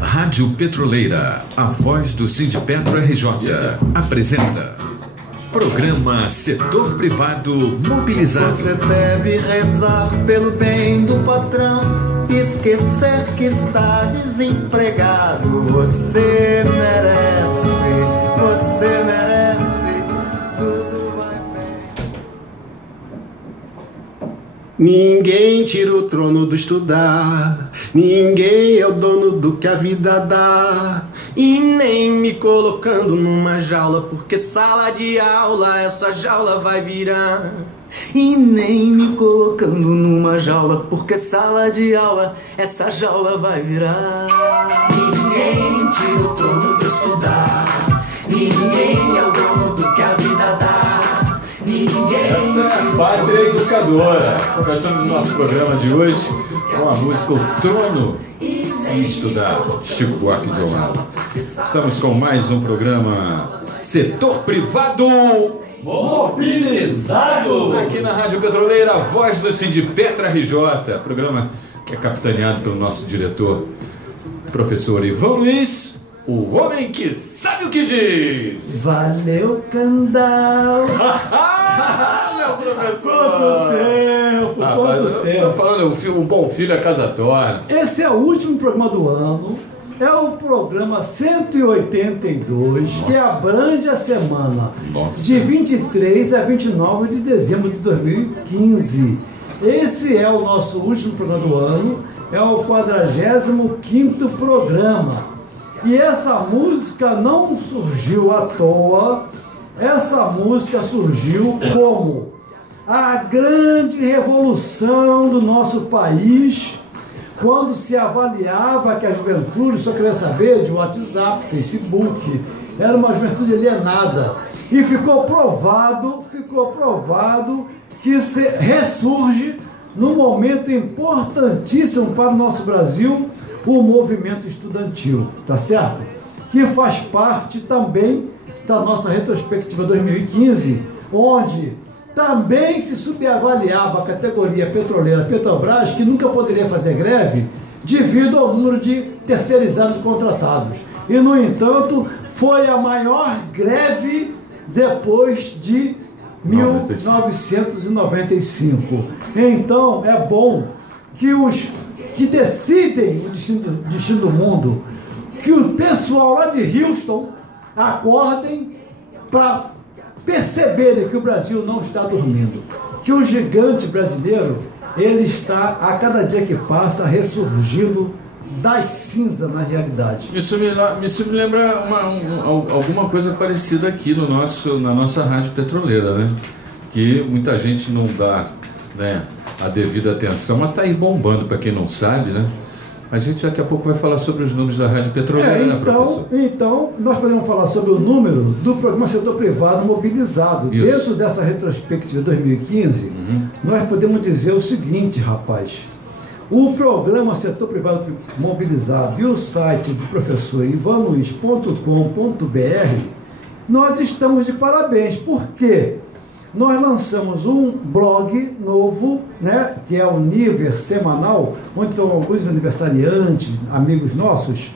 Rádio Petroleira, a voz do Sindipetro RJ, apresenta programa Setor Privado Mobilizado. Você deve rezar pelo bem do patrão, esquecer que está desempregado. Você merece, tudo vai bem. Ninguém tira o trono do estudar, ninguém é o dono do que a vida dá. E nem me colocando numa jaula, porque sala de aula essa jaula vai virar. E nem me colocando numa jaula, porque sala de aula essa jaula vai virar. Ninguém tira o trono do estudar, ninguém é o dono do que a vida dá. Ninguém. Essa é a Pátria Educadora. Começamos o nosso programa de hoje com a música O Trono Se Estudar, Chico Buarque de Holanda. Estamos com mais um programa Setor Privado Mobilizado, aqui na Rádio Petroleira, a voz do Sindipetro RJ. Programa que é capitaneado pelo nosso diretor, professor Ivan Luiz, o homem que sabe o que diz. Valeu, Candal. Meu professor! Quanto tempo! Tô falando, o bom filho é casa torna. Esse é o último programa do ano. É o programa 182, nossa, que abrange a semana, nossa, de 23 a 29 de dezembro de 2015. Esse é o nosso último programa do ano, é o 45º programa. E essa música não surgiu à toa, essa música surgiu como a grande revolução do nosso país, quando se avaliava que a juventude só queria saber de WhatsApp, Facebook, era uma juventude alienada. E ficou provado que se ressurge num momento importantíssimo para o nosso Brasil, o movimento estudantil, tá certo? Que faz parte também da nossa retrospectiva 2015, onde também se subavaliava a categoria petroleira Petrobras, que nunca poderia fazer greve devido ao número de terceirizados contratados. E, no entanto, foi a maior greve depois de 1995. Então, é bom que os que decidem o destino do mundo, que o pessoal lá de Houston acordem para perceberem que o Brasil não está dormindo, que o gigante brasileiro, ele está, a cada dia que passa, ressurgindo das cinzas na realidade. Isso me lembra alguma coisa parecida aqui na nossa Rádio Petroleira, né? Que muita gente não dá, né, a devida atenção, mas está aí bombando, para quem não sabe, né? A gente daqui a pouco vai falar sobre os números da Rádio Petroleira, né, professor? Então, nós podemos falar sobre o número do programa Setor Privado Mobilizado. Isso. Dentro dessa retrospectiva 2015, nós podemos dizer o seguinte, rapaz. O programa Setor Privado Mobilizado e o site do professor ivanluiz.com.br, nós estamos de parabéns. Por quê? Nós lançamos um blog novo, né, que é o Nível Semanal, onde estão alguns aniversariantes, amigos nossos,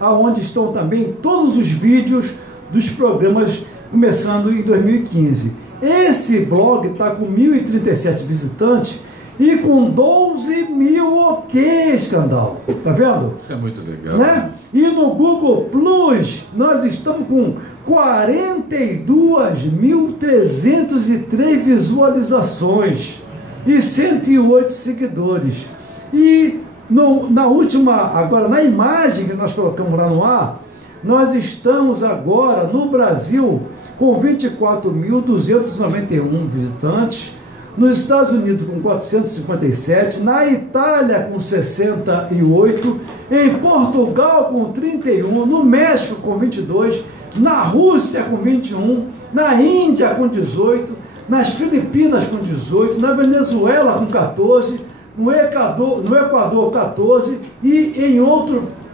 aonde estão também todos os vídeos dos programas começando em 2015. Esse blog está com 1.037 visitantes e com 12 mil OKs, Candal. Tá vendo? Isso é muito legal. Né? E no Google Plus, nós estamos com 42.303 visualizações e 108 seguidores. E na última, agora na imagem que nós colocamos lá no ar, nós estamos agora no Brasil com 24.291 visitantes, nos Estados Unidos com 457, na Itália com 68, em Portugal com 31, no México com 22, na Rússia com 21, na Índia com 18, nas Filipinas com 18, na Venezuela com 14, no Equador 14 e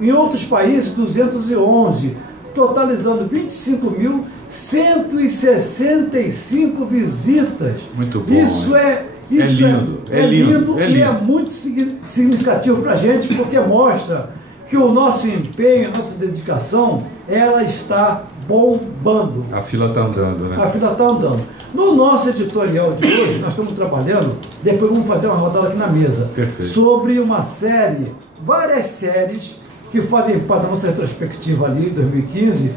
em outros países 211, totalizando 25.165 visitas. Muito bom. Isso é Isso é lindo. E é muito significativo para a gente, porque mostra que o nosso empenho, a nossa dedicação, ela está bombando. A fila está andando, né? A fila está andando. No nosso editorial de hoje, nós estamos trabalhando, depois vamos fazer uma rodada aqui na mesa, Perfeito. sobre uma série, várias séries que fazem parte da nossa retrospectiva ali, 2015,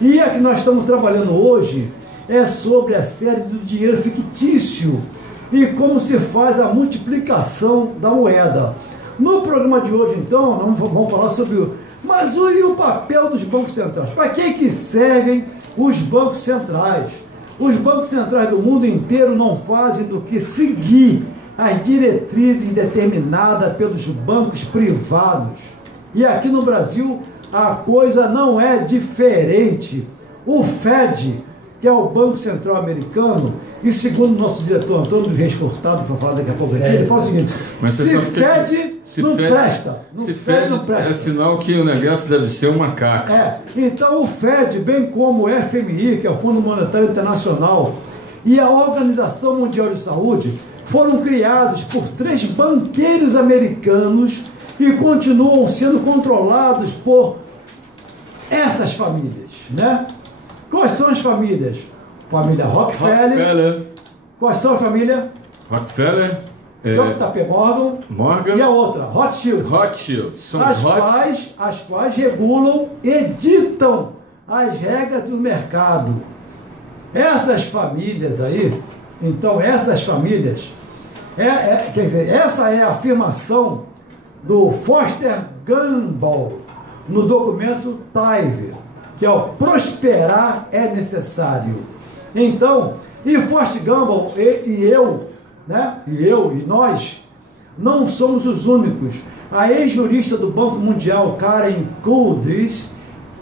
e a que nós estamos trabalhando hoje é sobre a série do dinheiro fictício e como se faz a multiplicação da moeda. No programa de hoje, então, vamos falar sobre e o papel dos bancos centrais? Para que servem os bancos centrais? Os bancos centrais do mundo inteiro não fazem do que seguir as diretrizes determinadas pelos bancos privados. E aqui no Brasil a coisa não é diferente. O Fed, que é o Banco Central Americano, e segundo o nosso diretor Antônio dos Reis Furtado, vai falar daqui a pouco, ele fala o seguinte: se Fed não presta, é sinal que o negócio deve ser um macaco. Então o Fed, bem como o FMI, que é o Fundo Monetário Internacional, e a Organização Mundial de Saúde, foram criados por 3 banqueiros americanos e continuam sendo controlados por essas famílias, né? Quais são as famílias? Família Rockefeller. Quais são as famílias? Rockefeller, JP Morgan e a outra, Rothschild. São as quais regulam e ditam as regras do mercado. Essas famílias aí, então essas famílias, quer dizer, essa é a afirmação do Foster Gamble no documento Tive, que é o prosperar é necessário. Então, e Foster Gamble e nós não somos os únicos. A ex-jurista do Banco Mundial, Karen Kuldris,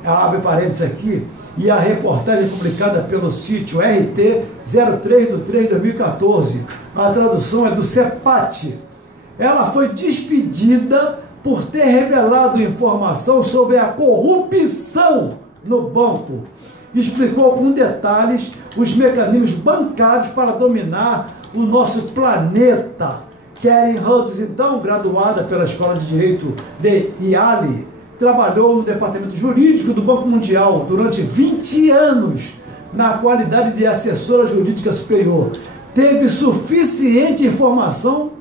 abre parênteses aqui, e a reportagem publicada pelo sítio RT 03/3/2014, a tradução é do CEPAT. Ela foi despedida por ter revelado informação sobre a corrupção no banco. Explicou com detalhes os mecanismos bancários para dominar o nosso planeta. Karen Hudson, então, graduada pela Escola de Direito de Yale, trabalhou no departamento jurídico do Banco Mundial durante 20 anos na qualidade de assessora jurídica superior. Teve suficiente informação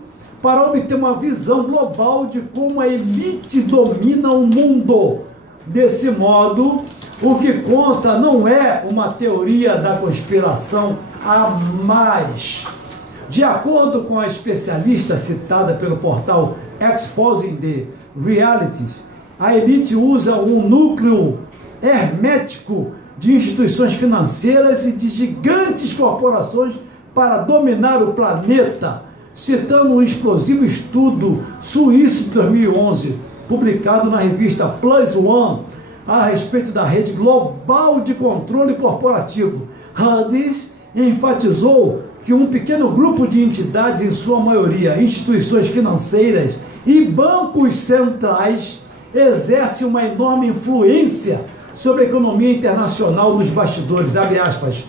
para obter uma visão global de como a elite domina o mundo. Desse modo, o que conta não é uma teoria da conspiração a mais. De acordo com a especialista citada pelo portal Exposing the Realities, a elite usa um núcleo hermético de instituições financeiras e de gigantes corporações para dominar o planeta, citando um explosivo estudo suíço de 2011, publicado na revista Plus One, a respeito da rede global de controle corporativo. Hudson enfatizou que um pequeno grupo de entidades, em sua maioria instituições financeiras e bancos centrais, exerce uma enorme influência sobre a economia internacional nos bastidores, abre aspas.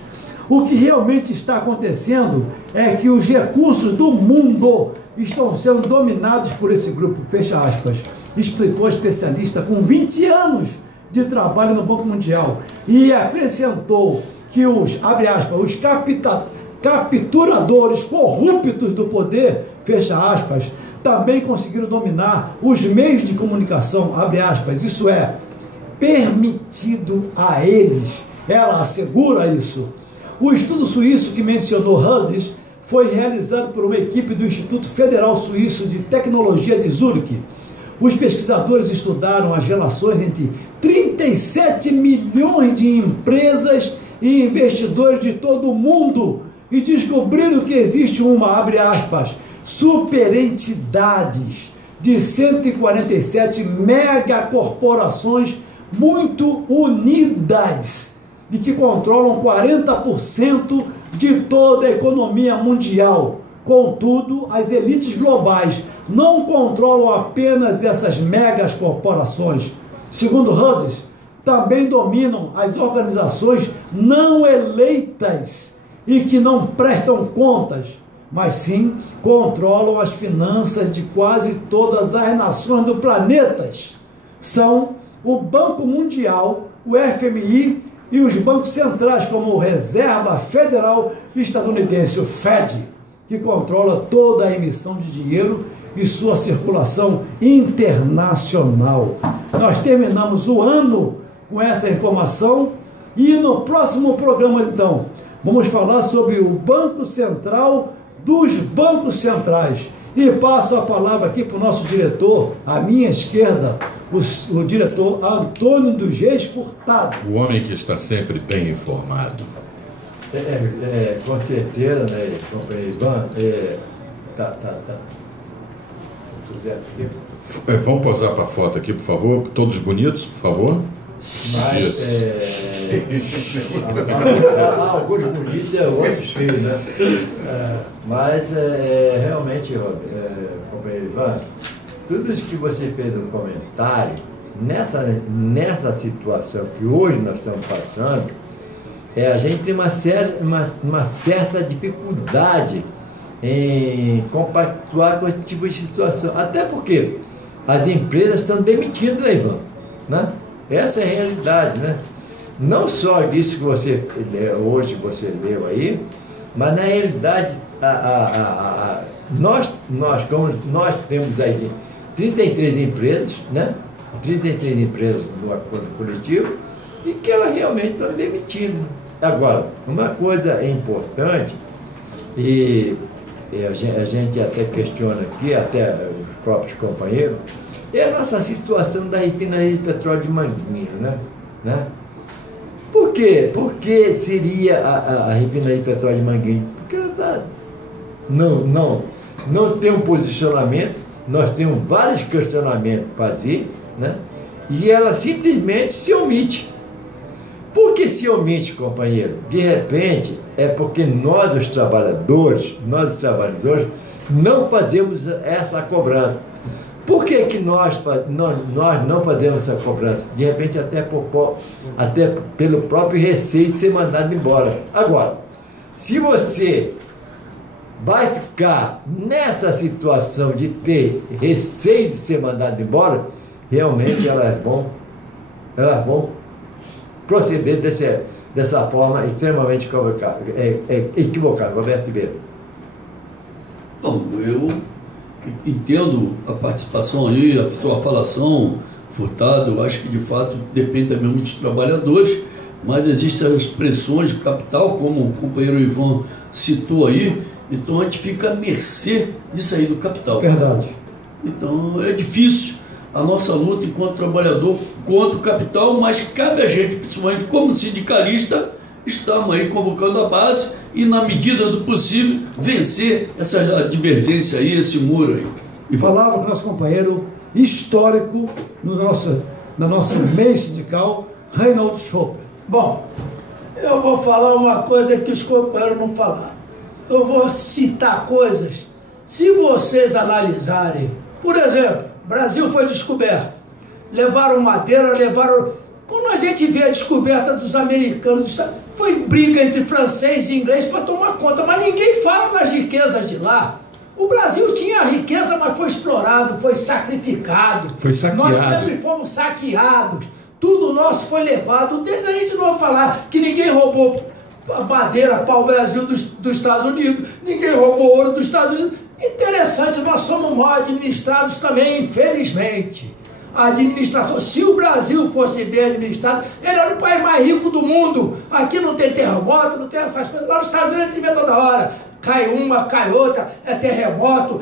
O que realmente está acontecendo é que os recursos do mundo estão sendo dominados por esse grupo, fecha aspas, explicou a especialista com 20 anos de trabalho no Banco Mundial, e acrescentou que abre aspas, os capturadores corruptos do poder, fecha aspas, também conseguiram dominar os meios de comunicação, abre aspas, isso é permitido a eles. Ela assegura isso. O estudo suíço que mencionou Hudson foi realizado por uma equipe do Instituto Federal Suíço de Tecnologia de Zurique. Os pesquisadores estudaram as relações entre 37 milhões de empresas e investidores de todo o mundo e descobriram que existe uma, abre aspas, superentidades de 147 megacorporações muito unidas e que controlam 40% de toda a economia mundial. Contudo, as elites globais não controlam apenas essas megas corporações. Segundo Hudson, também dominam as organizações não eleitas e que não prestam contas. mas sim controlam as finanças de quase todas as nações do planeta. São o Banco Mundial, o FMI e os bancos centrais, como o Reserva Federal Estadunidense, o FED, que controla toda a emissão de dinheiro e sua circulação internacional. Nós terminamos o ano com essa informação e no próximo programa, então, vamos falar sobre o Banco Central dos bancos centrais. E passo a palavra aqui para o nosso diretor, à minha esquerda, o diretor Antônio dos Reis Furtado. O homem que está sempre bem informado. Com certeza, né, companheiro Ivan, Vamos posar para a foto aqui, por favor, todos bonitos, por favor. Mas, alguns bonitos e outros feios, né? Mas, realmente, companheiro Ivan, tudo isso que você fez no comentário, nessa situação que hoje nós estamos passando, a gente tem uma certa dificuldade em compactuar com esse tipo de situação. Até porque as empresas estão demitindo, né, Ivan? Né? Essa é a realidade, né? Não só disso que você hoje você leu aí, mas na realidade nós temos aí 33 empresas, né? 33 empresas no acordo coletivo e que elas realmente estão demitindo. Agora, uma coisa é importante e a gente até questiona aqui, até os próprios companheiros, é a nossa situação da refinaria de petróleo de Manguinhos, né? Por quê? Por que seria a refinaria de petróleo de Manguinhos? Porque ela não tem um posicionamento, nós temos vários questionamentos para fazer, né? E ela simplesmente se omite. Por que se omite, companheiro? De repente, é porque nós, os trabalhadores, não fazemos essa cobrança. Por que nós não fazemos essa cobrança? De repente, até pelo próprio receio de ser mandado embora. Agora, se você vai ficar nessa situação de ter receio de ser mandado embora, realmente elas vão proceder dessa forma extremamente equivocada. Roberto Ribeiro. Bom, eu entendo a participação aí, a sua falação, Furtado, eu acho que de fato depende também muito dos trabalhadores, mas existem as pressões de capital, como o companheiro Ivan citou aí, então a gente fica à mercê disso aí do capital. Verdade. Então é difícil a nossa luta enquanto trabalhador contra o capital, mas cabe a gente, principalmente como sindicalista, estamos aí convocando a base e, na medida do possível, vencer essa divergência aí, esse muro aí. E falava com o nosso companheiro histórico na nossa meio sindical, Reinaldo Schopper. Bom, eu vou falar uma coisa que os companheiros não falaram. Eu vou citar coisas, se vocês analisarem, por exemplo, o Brasil foi descoberto, levaram madeira, quando a gente vê a descoberta dos americanos, foi briga entre francês e inglês para tomar conta, mas ninguém fala das riquezas de lá. O Brasil tinha riqueza, mas foi explorado, foi sacrificado. Foi saqueado. Nós sempre fomos saqueados. Tudo nosso foi levado. Deles a gente não vai falar que ninguém roubou madeira para o Brasil dos Estados Unidos, ninguém roubou ouro dos Estados Unidos. Interessante, nós somos mal administrados também, infelizmente. A administração, se o Brasil fosse bem administrado, ele era o país mais rico do mundo. Aqui não tem terremoto, não tem essas coisas. Lá nos Estados Unidos a gente vê toda hora. Cai uma, cai outra, é terremoto,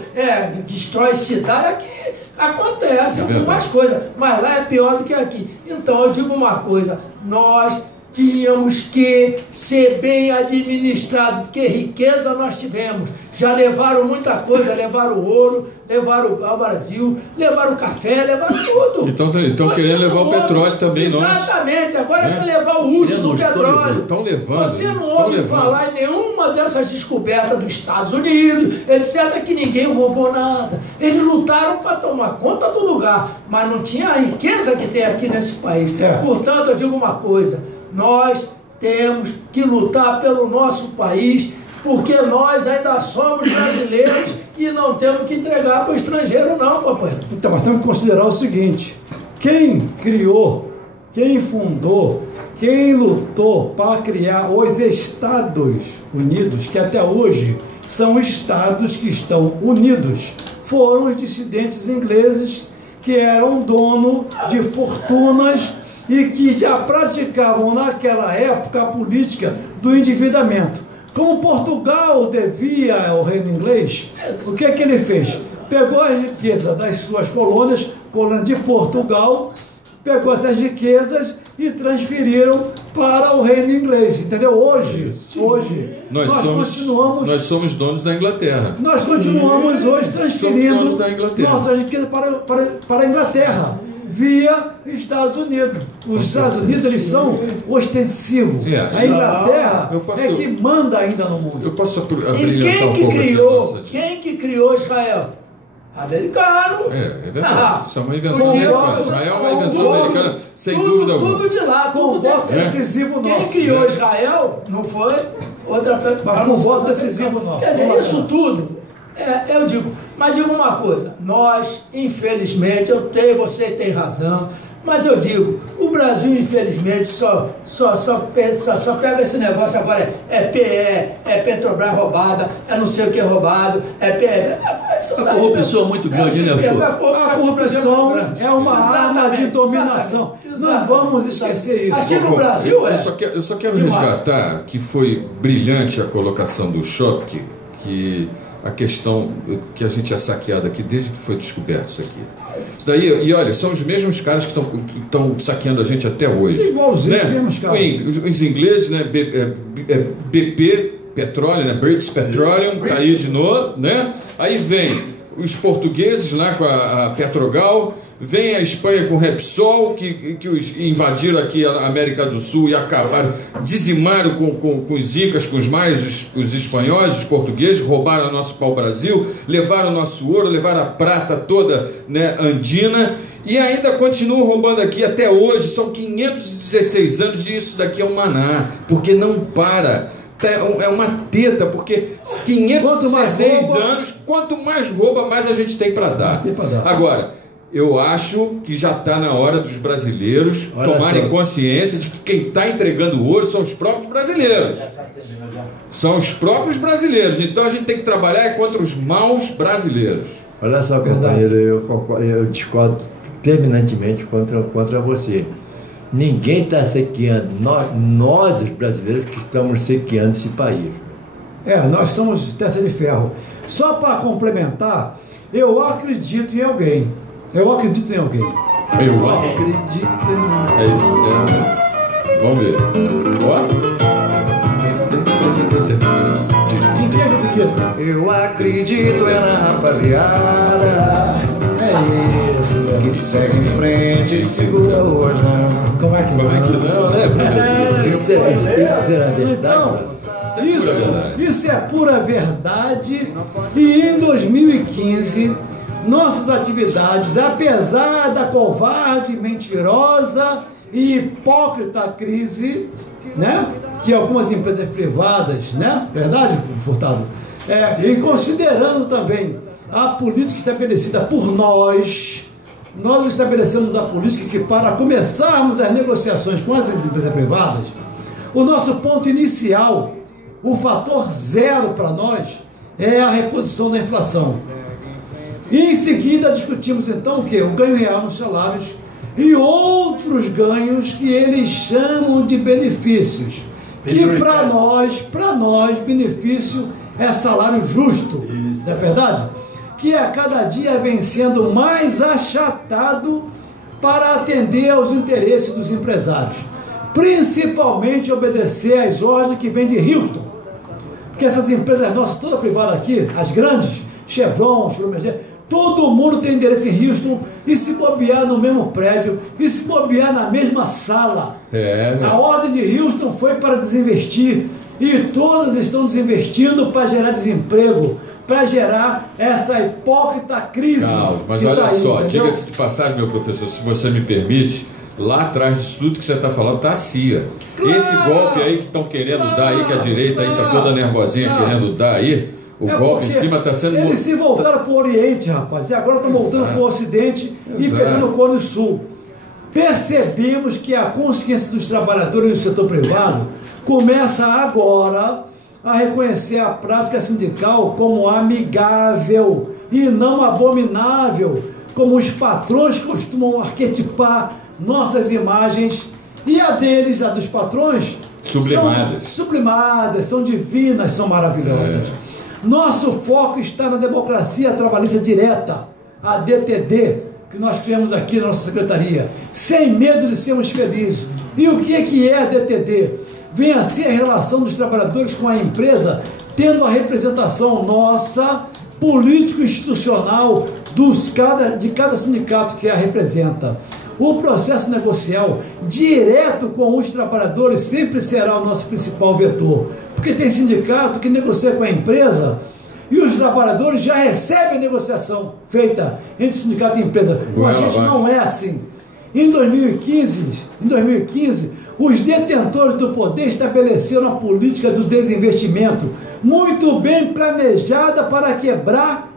destrói cidade. Aqui acontece algumas coisas, mas lá é pior do que aqui. Então eu digo uma coisa, nós tínhamos que ser bem administrados, porque riqueza nós tivemos. Já levaram muita coisa, levaram ouro, levaram o Brasil, levaram o café, levaram tudo. Então querendo levar o petróleo também, exatamente, agora quer levar o último petróleo. Estão levando. Você não ouve falar em nenhuma dessas descobertas dos Estados Unidos, etc., que ninguém roubou nada. Eles lutaram para tomar conta do lugar, mas não tinha a riqueza que tem aqui nesse país. Portanto, eu digo uma coisa, nós temos que lutar pelo nosso país, porque nós ainda somos brasileiros e não temos que entregar para o estrangeiro não, companheiro. Então, mas temos que considerar o seguinte: quem criou, quem fundou, quem lutou para criar os Estados Unidos, que até hoje são estados que estão unidos, foram os dissidentes ingleses, que eram dono de fortunas e que já praticavam naquela época a política do endividamento. Como Portugal devia ao reino inglês, o que é que ele fez? Pegou a riqueza das suas colônias, colônia de Portugal, pegou essas riquezas e transferiram para o reino inglês, entendeu? Hoje nós somos donos da Inglaterra. Nós continuamos hoje transferindo nossas riquezas para a Inglaterra, via Estados Unidos. Os Estados Unidos, eles são ostensivos. A Inglaterra é que manda ainda no mundo. Eu posso E quem que criou Israel? Americano. É verdade. Isso é uma invenção americana. Israel é uma invenção americana, sem dúvida alguma. Tudo de lá, Com voto decisivo nosso. Quem criou Israel não foi outra pessoa. Mas com voto decisivo nosso. Quer dizer, isso tudo, eu digo, mas digo uma coisa, nós, infelizmente, vocês têm razão, mas eu digo, o Brasil, infelizmente, só pega esse negócio agora, é PE, é Petrobras roubada, é não sei o que roubado, é PE. A corrupção é muito grande, né, Arthur? A corrupção é uma arma de dominação. Não vamos esquecer isso. Aqui no Brasil eu só quero resgatar que foi brilhante a colocação do Choque, que a questão que a gente é saqueado aqui desde que foi descoberto isso aqui. Isso daí, e olha, são os mesmos caras que estão saqueando a gente até hoje. Igualzinho, né? mesmos caras. Os ingleses, né? BP, petróleo, né? British Petroleum, tá aí de novo, né? Aí vem os portugueses lá com a Petrogal, vem a Espanha com o Repsol, que os invadiram aqui a América do Sul e acabaram, dizimaram com os incas, com os maias, os espanhóis, os portugueses, roubaram o nosso pau-brasil, levaram o nosso ouro, levaram a prata toda, né, andina, e ainda continuam roubando aqui até hoje. São 516 anos e isso daqui é um maná, porque não para. É uma teta, porque 516 anos, quanto mais rouba, mais a gente tem para dar. Agora, eu acho que já está na hora dos brasileiros tomarem consciência de que quem está entregando ouro são os próprios brasileiros. São os próprios brasileiros. Então a gente tem que trabalhar contra os maus brasileiros. Olha só, companheiro, eu discordo terminantemente contra você. Ninguém está sequeando. Nós, os brasileiros, que estamos sequeando esse país. Nós somos testa de ferro. Só para complementar, eu acredito em alguém. Eu acredito em alguém. Eu acredito em... É isso. Vamos ver. Quem acredita? Eu acredito na rapaziada. É isso. Que segue em frente e segura o rojão. Como é que não, né? Isso é verdade. Então, isso é pura verdade. E em 2015, nossas atividades, apesar da covarde, mentirosa e hipócrita crise, né, que algumas empresas privadas, né, verdade, Furtado? E considerando também a política estabelecida por nós estabelecemos a política que, para começarmos as negociações com essas empresas privadas, o nosso ponto inicial, o fator zero para nós, é a reposição da inflação. E em seguida discutimos então o quê? O ganho real nos salários e outros ganhos que eles chamam de benefícios. Que para nós, benefício é salário justo, não é verdade? Que a cada dia vem sendo mais achatado para atender aos interesses dos empresários, principalmente obedecer às ordens que vêm de Houston, porque essas empresas nossas, toda privada aqui, as grandes, Chevron, Schlumberger, todo mundo tem endereço em Houston, e se bobear no mesmo prédio, e se bobear na mesma sala. A ordem de Houston foi para desinvestir, e todas estão desinvestindo para gerar desemprego, para gerar essa hipócrita crise. Mas olha só, diga-se de passagem, meu professor, se você me permite, Lá atrás disso tudo que você está falando está a CIA. Esse golpe aí que estão querendo dar aí, que a direita aí está toda nervosinha querendo dar aí, o golpe em cima está sendo... Eles se voltaram para o Oriente, rapaz, e agora estão voltando para o Ocidente e pegando o Cone Sul. Percebemos que a consciência dos trabalhadores do setor privado começa agora a reconhecer a prática sindical como amigável e não abominável, como os patrões costumam arquetipar nossas imagens, e a deles, a dos patrões, sublimadas, são divinas, são maravilhosas. Nosso foco está na democracia trabalhista direta, a DTD, que nós criamos aqui na nossa secretaria, sem medo de sermos felizes. E o que é a DTD? Vem a ser a relação dos trabalhadores com a empresa, tendo a representação nossa, político-institucional, de cada sindicato que a representa. O processo negocial direto com os trabalhadores sempre será o nosso principal vetor, porque tem sindicato que negocia com a empresa e os trabalhadores já recebem a negociação feita entre sindicato e empresa. Com a gente não é assim. Em 2015, os detentores do poder estabeleceram a política do desinvestimento, muito bem planejada para quebrar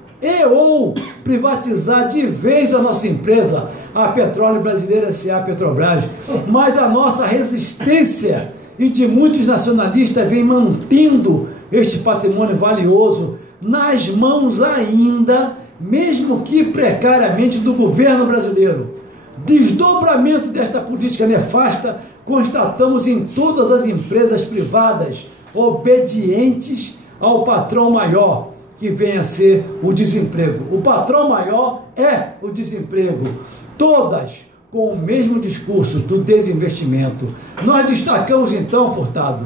ou privatizar de vez a nossa empresa, a Petróleo Brasileira S.A. Petrobras. Mas a nossa resistência e de muitos nacionalistas vem mantendo este patrimônio valioso nas mãos ainda, mesmo que precariamente, do governo brasileiro. Desdobramento desta política nefasta constatamos em todas as empresas privadas obedientes ao patrão maior, que vem a ser o desemprego. O patrão maior é o desemprego. Todas com o mesmo discurso do desinvestimento. Nós destacamos então, Furtado,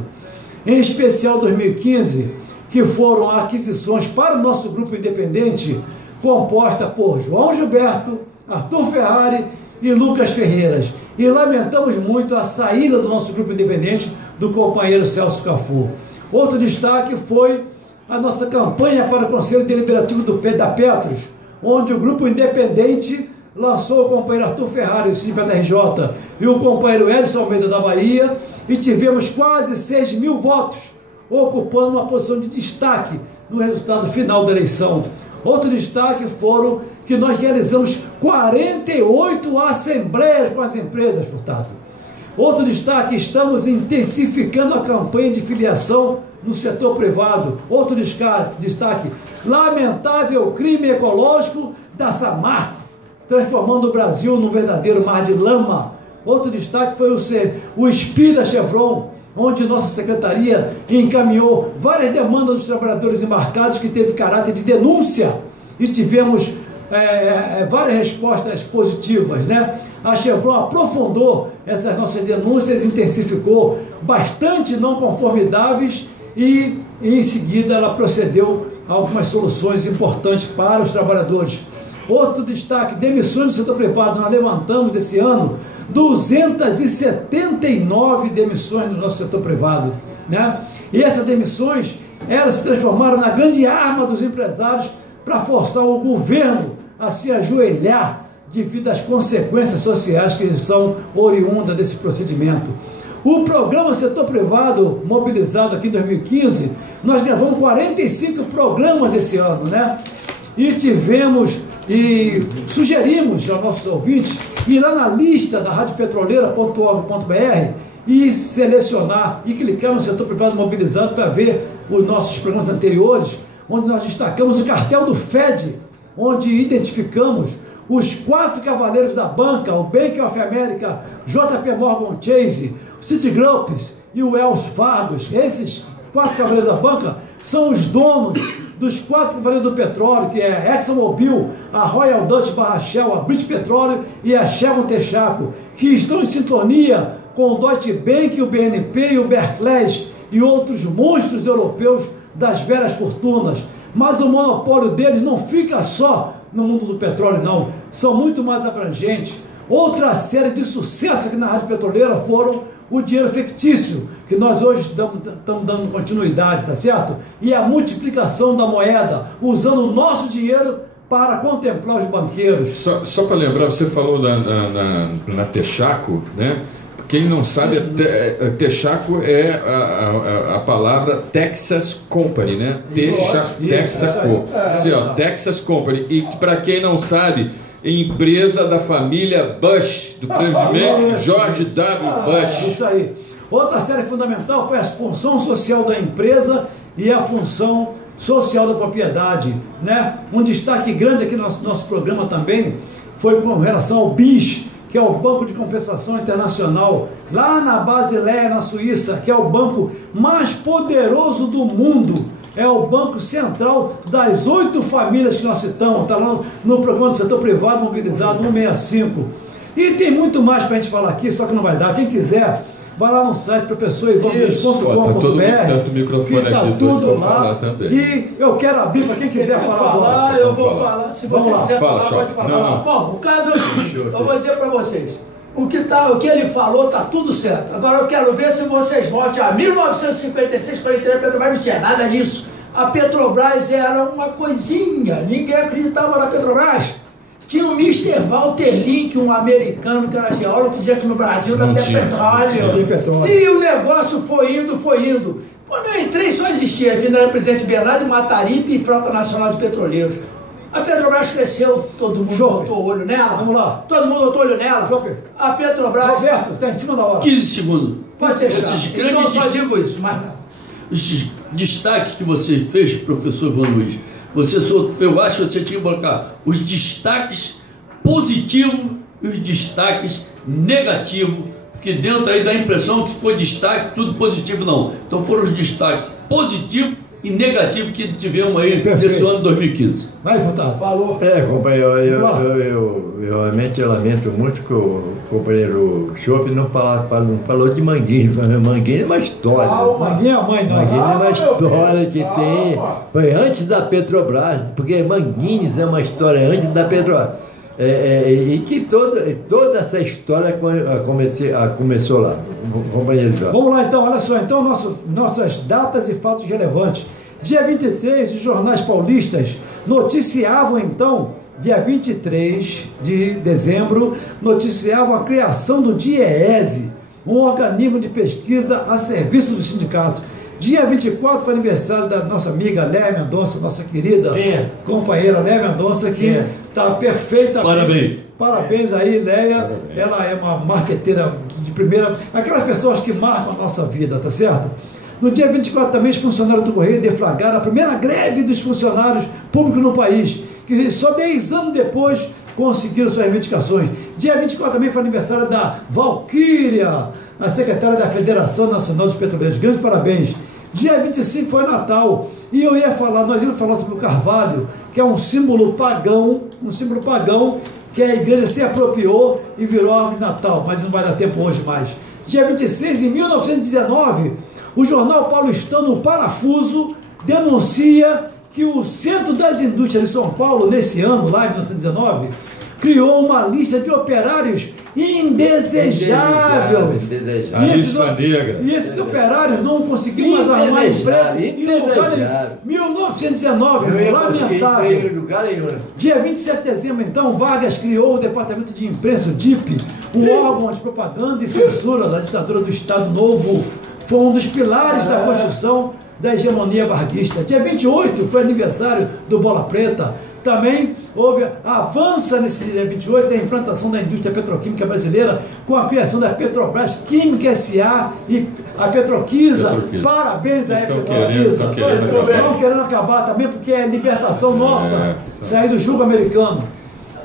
em especial 2015, que foram aquisições para o nosso grupo independente, composta por João Gilberto, Arthur Ferrari e Lucas Ferreiras. E lamentamos muito a saída do nosso grupo independente do companheiro Celso Cafu. Outro destaque foi a nossa campanha para o Conselho Deliberativo da Petros, onde o grupo independente lançou o companheiro Arthur Ferrari, do Sindicato RJ, e o companheiro Edson Almeida da Bahia, e tivemos quase 6.000 votos, ocupando uma posição de destaque no resultado final da eleição. Outro destaque foram que nós realizamos 48 assembleias com as empresas, Furtado. Outro destaque, estamos intensificando a campanha de filiação no setor privado. Outro destaque, lamentável crime ecológico da Samarco, transformando o Brasil num verdadeiro mar de lama. Outro destaque foi o SPI da Chevron, onde nossa secretaria encaminhou várias demandas dos trabalhadores embarcados que teve caráter de denúncia e tivemos várias respostas positivas, né? A Chevron aprofundou essas nossas denúncias, intensificou bastante não conformidades e em seguida ela procedeu a algumas soluções importantes para os trabalhadores. Outro destaque, demissões do setor privado. Nós levantamos esse ano 279 demissões no nosso setor privado, né? E essas demissões, elas se transformaram na grande arma dos empresários para forçar o governo a se ajoelhar devido às consequências sociais que são oriundas desse procedimento. O programa Setor Privado, mobilizado aqui em 2015, nós levamos 45 programas esse ano, né? E sugerimos aos nossos ouvintes ir lá na lista da radiopetroleira.org.br e selecionar e clicar no setor privado mobilizado para ver os nossos programas anteriores, onde nós destacamos o cartel do FED, onde identificamos os 4 cavaleiros da banca, o Bank of America, JP Morgan Chase, o Citigroup e o Wells Fargo. Esses 4 cavaleiros da banca são os donos dos 4 cavaleiros do petróleo, que é a ExxonMobil, a Royal Dutch Barra Shell, a British Petroleum e a Chevron Texaco, que estão em sintonia com o Deutsche Bank, o BNP e o Barclays e outros monstros europeus das velhas fortunas. Mas o monopólio deles não fica só no mundo do petróleo, não. São muito mais abrangentes. Outra série de sucesso aqui na Rádio Petroleira foram o dinheiro fictício, que nós hoje estamos dando continuidade, tá certo? E a multiplicação da moeda, usando o nosso dinheiro para contemplar os banqueiros. Só para lembrar, você falou na Texaco, né? Quem não sabe, Texaco é a palavra Texas Company, né? Texaco. Texas Company. E para quem não sabe, empresa da família Bush, do presidente George W. Bush. Isso aí. Outra série fundamental foi a função social da empresa e a função social da propriedade, né? Um destaque grande aqui no nosso programa também foi com relação ao BIS, que é o Banco de Compensação Internacional, lá na Basileia, na Suíça, que é o banco mais poderoso do mundo. É o banco central das 8 famílias que nós citamos, está lá no programa do setor privado mobilizado 165. E tem muito mais para a gente falar aqui, só que não vai dar. Quem quiser, vai lá no site professorivanluiz.com.br, que está tudo lá. E eu quero abrir para quem quiser falar. Eu vou falar. Se você quiser falar, pode falar. Não. Bom, o caso é o seguinte, eu vou dizer para vocês. O que ele falou está tudo certo. Agora eu quero ver se vocês voltem a 1956, quando a Petrobras não tinha nada disso. A Petrobras era uma coisinha, ninguém acreditava na Petrobras. Tinha o Mr. Walter Link, um americano que era geólogo, que dizia que no Brasil não tem petróleo. E o negócio foi indo. Quando eu entrei só existia a Avenida Presidente Bernardo, Mataripe e Frota Nacional de Petroleiros. A Petrobras cresceu, todo mundo botou o olho nela. Vamos lá. Todo mundo botou o olho nela. A Petrobras... Roberto, está em cima da hora. 15 segundos. Pode deixar. Então Eu só digo isso, mas não. Esses destaques que você fez, professor Ivan Luiz, eu acho que você tinha que colocar os destaques positivos e os destaques negativos, porque dentro aí dá a impressão que foi destaque, tudo positivo, não. Então foram os destaques positivos e negativos que tivemos aí nesse ano de 2015. Vai, Furtado. Falou. Companheiro, eu realmente lamento muito que o companheiro Chopp não falou de Manguinhos. Manguinhos é uma história. Manguinhos é a mãe nossa. Manguinhos é uma história que tem. Foi antes da Petrobras, porque Manguinhos é uma história antes da Petrobras. E que toda essa história começou lá, companheiro Jorge. Vamos lá então, olha só, então nossas datas e fatos relevantes. Dia 23, os jornais paulistas noticiavam então, dia 23 de dezembro, noticiavam a criação do DIEESE, um organismo de pesquisa a serviço do sindicato. Dia 24 foi aniversário da nossa amiga Léa Mendonça, nossa querida companheira Léa Mendonça, que está perfeita. Parabéns aí, Léa. Ela é uma marqueteira de primeira. Aquelas pessoas que marcam a nossa vida, tá certo? No dia 24 também os funcionários do Correio deflagraram a primeira greve dos funcionários públicos no país, que só 10 anos depois conseguiram suas reivindicações. Dia 24 também foi aniversário da Valquíria, a secretária da Federação Nacional dos Petroleiros. Grandes parabéns. Dia 25 foi Natal. E nós íamos falar sobre o Carvalho, que é um símbolo pagão, que a igreja se apropriou e virou árvore de Natal, mas não vai dar tempo hoje mais. Dia 26, em 1919, o jornal paulistano O Parafuso denuncia que o Centro das Indústrias de São Paulo, nesse ano, lá em 1919, criou uma lista de operários indesejável. A lista negra. E esses operários não conseguiam mais arrumar emprego. Em 1919, lamentável. Dia 27 de dezembro, então, Vargas criou o Departamento de Imprensa, o DIP, um órgão de propaganda e censura da ditadura do Estado Novo. Foi um dos pilares da construção da hegemonia varguista. Dia 28 foi aniversário do Bola Preta. Também avança nesse dia 28 a implantação da indústria petroquímica brasileira com a criação da Petrobras Química S.A. e a Petroquisa. Parabéns aí, Petroquisa. Estão querendo acabar também, porque é libertação nossa, sair do jugo americano.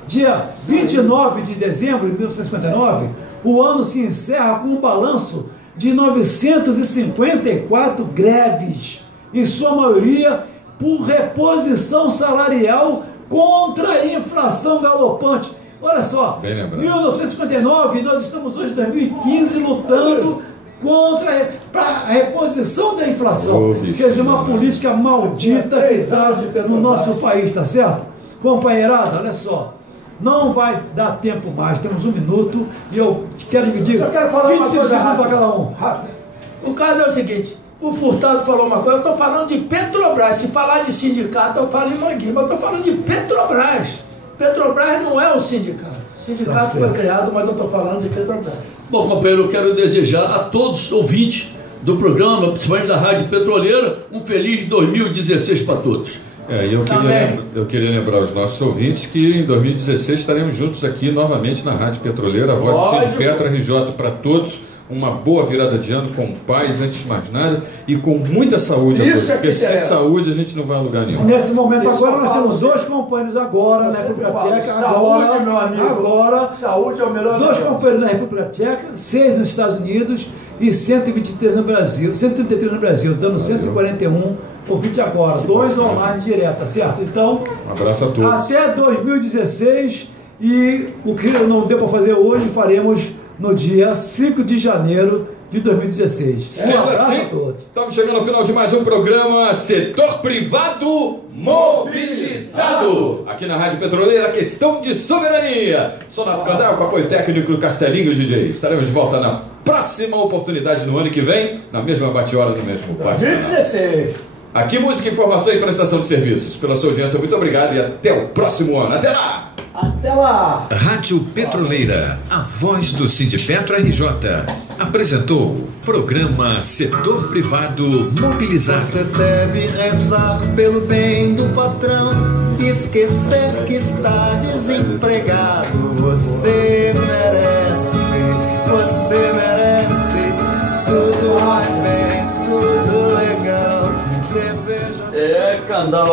Dia 29 de dezembro de 1959, o ano se encerra com um balanço de 954 greves, em sua maioria por reposição salarial contra a inflação galopante. Olha só, 1959, nós estamos hoje em 2015 lutando contra a reposição da inflação. Quer dizer, uma política maldita que está no nosso país, tá certo? Companheirada, olha só. Não vai dar tempo mais, temos 1 minuto e eu quero dividir Só quero falar 25 uma coisa segundos para rápida. cada um. Rápido. O caso é o seguinte, o Furtado falou uma coisa, eu estou falando de Petrobras. Se falar de sindicato, eu falo em Manguinhos, mas eu estou falando de Petrobras. Petrobras não é o sindicato. O sindicato foi criado, mas eu estou falando de Petrobras. Bom, companheiro, eu quero desejar a todos os ouvintes do programa, principalmente da Rádio Petroleira, um feliz 2016 para todos. E eu queria lembrar os nossos ouvintes que em 2016 estaremos juntos aqui novamente na Rádio Petroleira, a voz do Sindipetro RJ para todos. Uma boa virada de ano, com paz, antes de mais nada, e com muita saúde a todos, porque sem saúde a gente não vai a lugar nenhum. Nesse momento agora nós temos 2 companheiros agora na República Tcheca. Saúde, meu amigo. Agora, Saúde é o melhor. 2 companheiros na República Tcheca, 6 nos Estados Unidos e 123 no Brasil, 133 no Brasil, dando 141 ouvinte agora. 2 online direta, certo? Então, um abraço a todos. Até 2016, e o que não deu para fazer hoje, faremos no dia 5 de janeiro de 2016. Sendo assim, estamos chegando ao final de mais um programa Setor Privado Mobilizado. Aqui na Rádio Petroleira, questão de soberania. Sonato Candel com apoio técnico do Castelinho DJ. Estaremos de volta na próxima oportunidade no ano que vem, na mesma bate-hora, no mesmo bate. 2016. Aqui música, informação e prestação de serviços. Pela sua audiência, muito obrigado e até o próximo ano. Até lá! Até lá! Rádio Petroleira, a voz do Sindipetro RJ, apresentou programa Setor Privado Mobilizado. Você deve rezar pelo bem do patrão, esquecer que está desempregado. Você merece tudo mais bem, tudo legal. Cerveja. Candal.